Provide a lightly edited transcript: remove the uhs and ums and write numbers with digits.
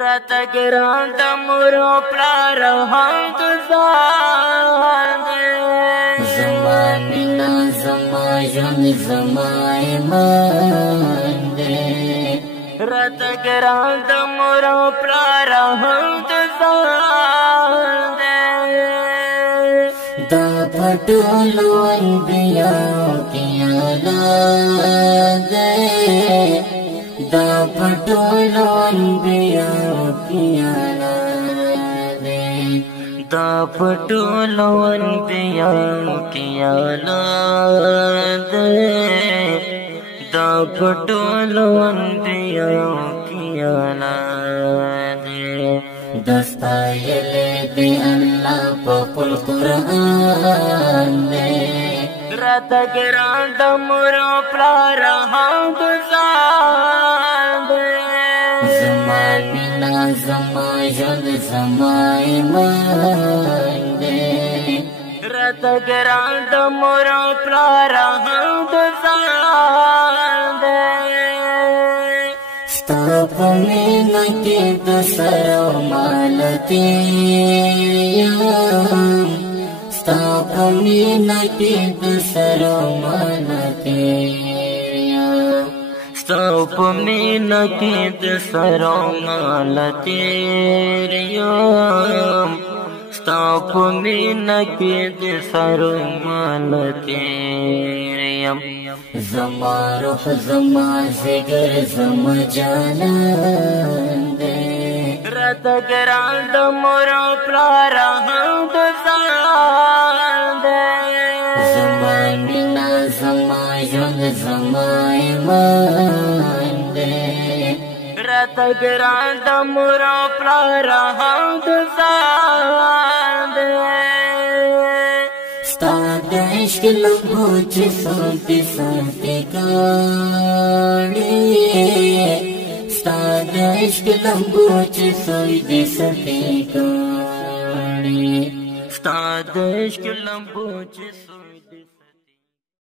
راته ګران د مور او پلار هم د ځان دی زما مینه زما ژوند زما ایمان دی راته ګران د مور او پلار هم د ځان دی دا په ټولو انبیاو کې اعلی دی دا په ټولو انبیاو کې اعلی دی دا په ټولو انبیاو کې اعلی دی دا په ټولو انبیاو کې اعلی دی دستایلې دی الله په خپل قرآن دی راته ګران د مور او پلار هم د ځان دی زما مینه زما ژوند زما ایمان دی راته ګران د مور او پلار هم د ځان دی ستا په مینه کې د سر او مال تېر یم ستا په مینه کې د سر او مال تېر یم ستا په مینه کې د سر او مال تېر یم ستا په مینه کې د سر او مال تېر یم زما روح زما ځیګر زما جانان دی راته ګران د مور او پلار هم د ځان دی زما مینه زما ژوند زما ایمان دی راته ګران د مور او پلار هم د ځان دی ستا د عشق لمبو چې ساتي ساتي کاڼي ستا د عشق لمبو چې ساتي ساتي کاڼي ستا د عشق لمبو چې